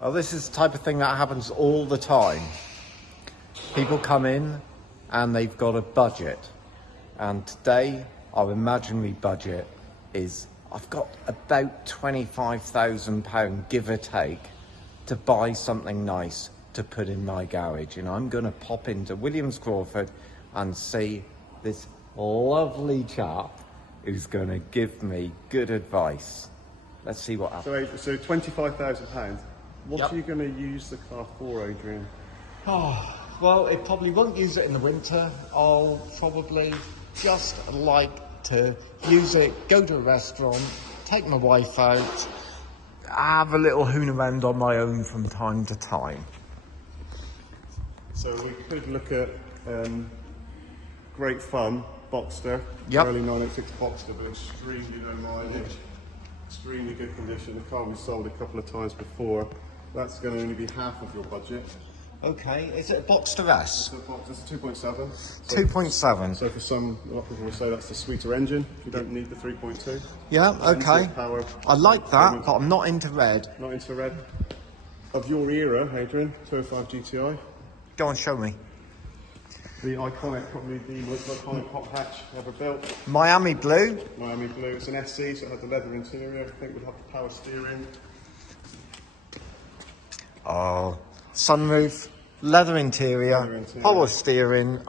Well, this is the type of thing that happens all the time. People come in and they've got a budget. And today, our imaginary budget is, I've got about £25,000, give or take, to buy something nice to put in my garage. And I'm going to pop into Williams Crawford and see this lovely chap who's going to give me good advice. Let's see what happens. So £25,000. What are you going to use the car for, Adrian? Oh, well, it probably won't use it in the winter. I'll probably just like to use it, go to a restaurant, take my wife out, have a little hoon around on my own from time to time. So we could look at Great Fun Boxster, early 986 Boxster, but extremely low mileage, extremely good condition. The car was sold a couple of times before. That's going to only be half of your budget. Okay, is it a Boxster S? It's a 2.7. 2.7. So for some, a lot of people will say that's the sweeter engine. You don't need the 3.2. Yeah, okay. Power, I like that, but I'm not into red. Not into red. Of your era, Adrian, 205 GTI. Go on, show me. The iconic, probably the most iconic hot hatch ever built. Miami blue. Miami blue. It's an SC, so it had the leather interior. I think we'd have the power steering. Oh, sunroof, leather interior, power steering.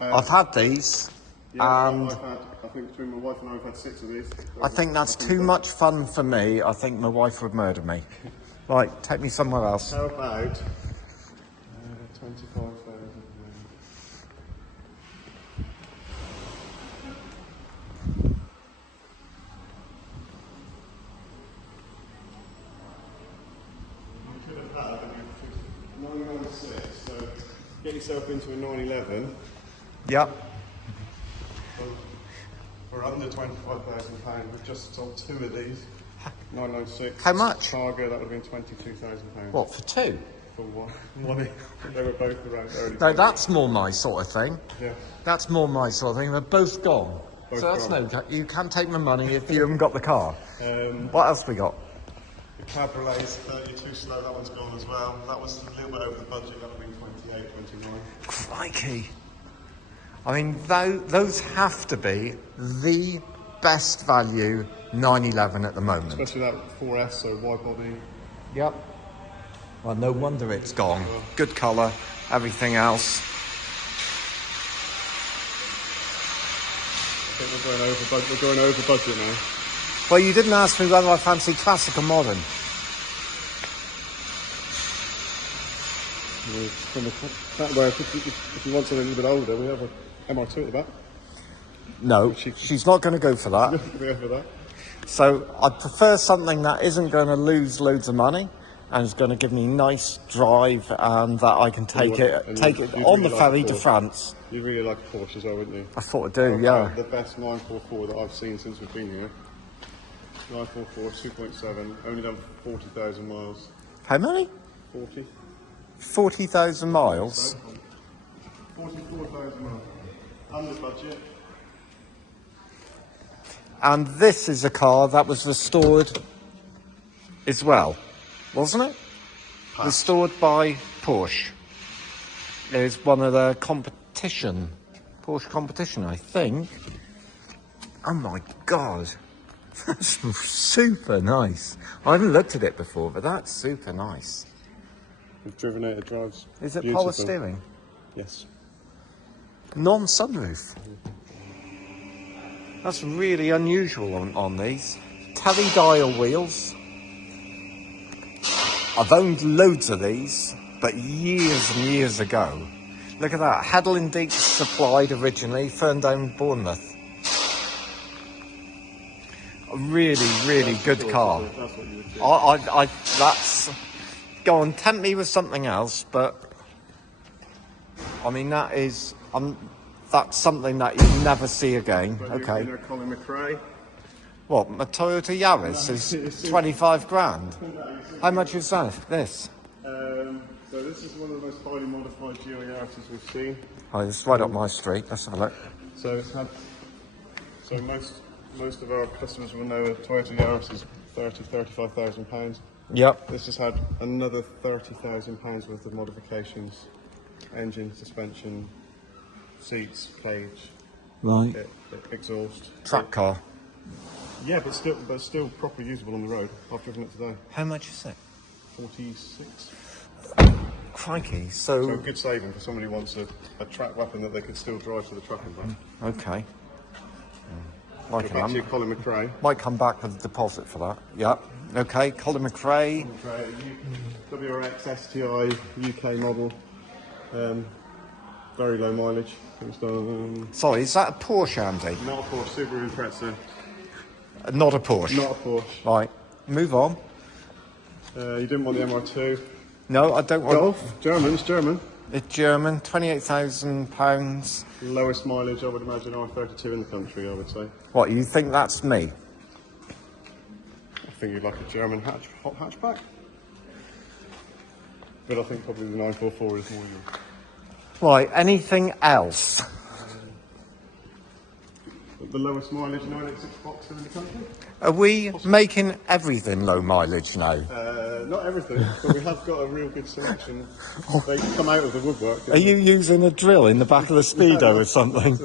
I've had these, and I think between my wife and I, we've had 6 of these. I think that's too much fun for me. I think my wife would murder me. Right, take me somewhere else. How about 25,000? So get yourself into a 911. Yep. For under £25,000, we've just sold 2 of these. 996. How much? Cargo, that would have been £22,000. What, for 2? For one. They were both around early. No, that's more my sort of thing. Yeah. That's more my sort of thing. They're both gone. Both so that's gone. no. You can't take my money if you haven't got the car. What else we got? The Cabriolet's 32 slow, that one's gone as well. That was a little bit over the budget, that would have been 28, 29. Crikey. I mean, those have to be the best value 911 at the moment. Especially that 4S, so wide body. Yep. Well, no wonder it's gone. Good colour, everything else. I think we're going over budget. We're going over budget now. Well, you didn't ask me whether I fancy classic or modern. From that way, if you want something a little bit older, we have a MR2 at the back. No, she's not going to go for that. We have for that. So I prefer something that isn't going to lose loads of money and is going to give me nice drive and that I can take it on the ferry to France. You really like a Porsche as well, wouldn't you? I thought I do, yeah. The best 944 that I've seen since we've been here. 944, 2.7, only done 40,000 miles. How many? 40. 40,000 miles? 44,000 miles. Under budget. And this is a car that was restored as well, wasn't it? Restored by Porsche. It's one of the Porsche competition, I think. Oh my God. That's super nice. I haven't looked at it before, but that's super nice. We've driven it, it drives. Is it power steering? Yes. Non-sunroof. That's really unusual on these. Tele-dial wheels. I've owned loads of these, but years and years ago. Look at that. Heddle and Deep supplied originally, Ferndown, Bournemouth. A really, really good car. That's... Go on, tempt me with something else, but... I mean, that's something that you never see again. Okay. You know Colin McRae? What, my Toyota Yaris is 25 grand? How much is that? This? So this is one of the most highly modified Geo Yarises we've seen. Oh, it's right up my street. Let's have a look. So it's had... So most of our customers will know a Toyota Yaris is £30,000 to £35,000. Yep. This has had another £30,000 worth of modifications. Engine, suspension, seats, cage, Right. exhaust. Track car. Yeah, but still properly usable on the road. I've driven it today. How much is it? 46. Crikey. So a good saving for somebody who wants a track weapon that they could still drive to the truck and back. Okay. Back to your Colin McRae. Might come back with a deposit for that. Yep. Okay, Colin McRae. WRX STI UK model. Very low mileage. It was done, Sorry, is that a Porsche, Andy? not a Porsche, Subaru Impreza. Not a Porsche. Not a Porsche. Right. Move on. You didn't want the MR2. No, I don't want. Golf. German. It's German. It's German. £28,000. Lowest mileage, I would imagine, R32 in the country, I would say. What, you think that's me? I think you'd like a German hot hatchback. But I think probably the 944 is more your... Right, anything else? The lowest mileage 986 Boxer in the country? Are we making everything low mileage now? Not everything, but we have got a real good selection. They come out of the woodwork. Are you using a drill in the back of the Speedo or something?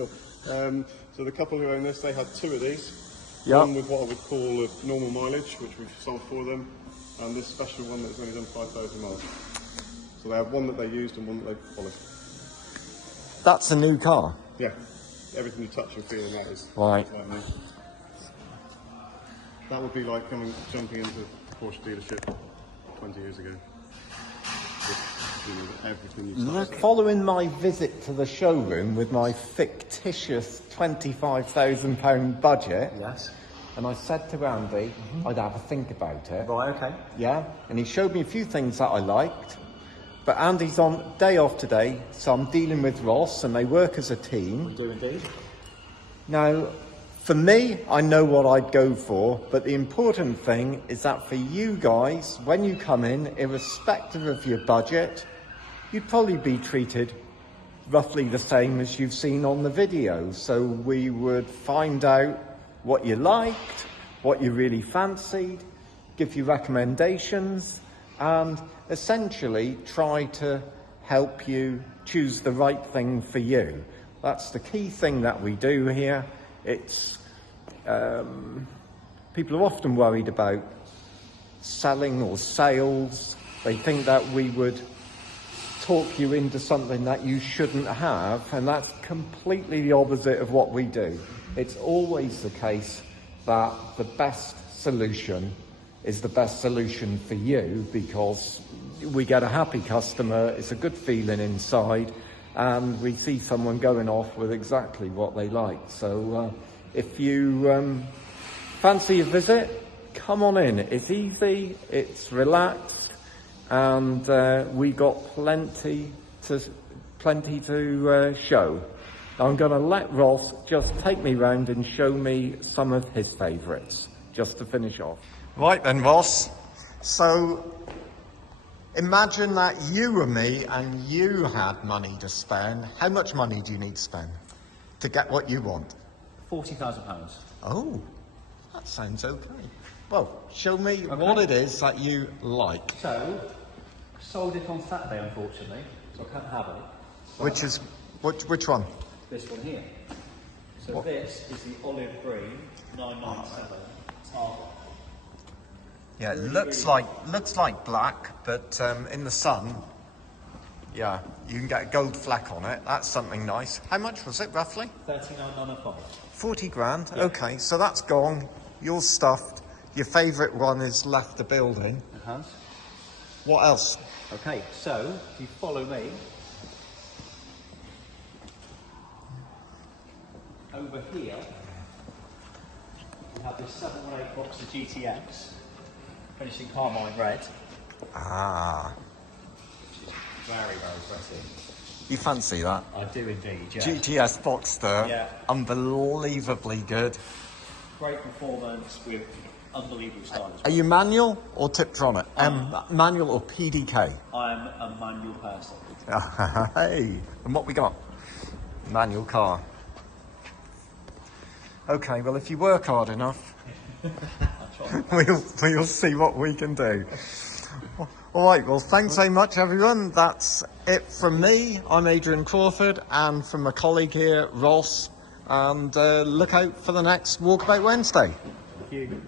So the couple who own this, they had two of these. Yep. One with what I would call a normal mileage, which we've sold for them, and this special one that's only done 5,000 miles. So they have one that they used and one that they polished. That's a new car. Yeah, everything you touch and feel in that is Right. new. That would be like jumping into a Porsche dealership 20 years ago. With, everything you touch. Following my visit to the showroom with my fictitious £25,000 budget, Yes. and I said to Andy, I'd have a think about it. Right, okay. Yeah, and he showed me a few things that I liked. But Andy's on day off today, so I'm dealing with Ross, and they work as a team. We do indeed. Now, for me, I know what I'd go for, but the important thing is that for you guys, when you come in, irrespective of your budget, you'd probably be treated roughly the same as you've seen on the video. So we would find out what you liked, what you really fancied, give you recommendations, and essentially try to help you choose the right thing for you. That's the key thing that we do here. It's people are often worried about selling or sales. They think that we would talk you into something that you shouldn't have, and that's completely the opposite of what we do. It's always the case that the best solution is the best solution for you, because we get a happy customer, it's a good feeling inside, and we see someone going off with exactly what they like. So if you fancy a visit, come on in. It's easy, it's relaxed, and we got plenty to show. I'm going to let Ross just take me round and show me some of his favourites, just to finish off. Right then, Ross. So imagine that you were me and you had money to spend. How much money do you need to spend to get what you want? £40,000. Oh, that sounds okay. Well, show me what it is that you like. So, sold it on Saturday, unfortunately, so I can't have it. So Which one? this one here. So What? this is the olive green 997 Targa. Yeah, it looks like black, but in the sun, yeah, you can get a gold fleck on it. That's something nice. How much was it roughly? 39,905. 40 grand. Yeah. Okay, so that's gone. You're stuffed. Your favourite one is left the building. It has. What else? Okay, so if you follow me over here, we have this 718 Boxer GTX, finished in carmine red, Ah, which is very, very impressive. you fancy that? I do indeed, yeah. GTS Boxster, Yeah. unbelievably good. Great performance with unbelievable style as Are well. you manual or Tiptronic? Manual or PDK? I'm a manual person. Hey, and what we got? Manual car. Okay, well, if you work hard enough, I'll try. we'll see what we can do. All right, well, thanks so much, everyone. That's it from me. I'm Adrian Crawford, and from my colleague here, Ross. And look out for the next Walkabout Wednesday. Thank you.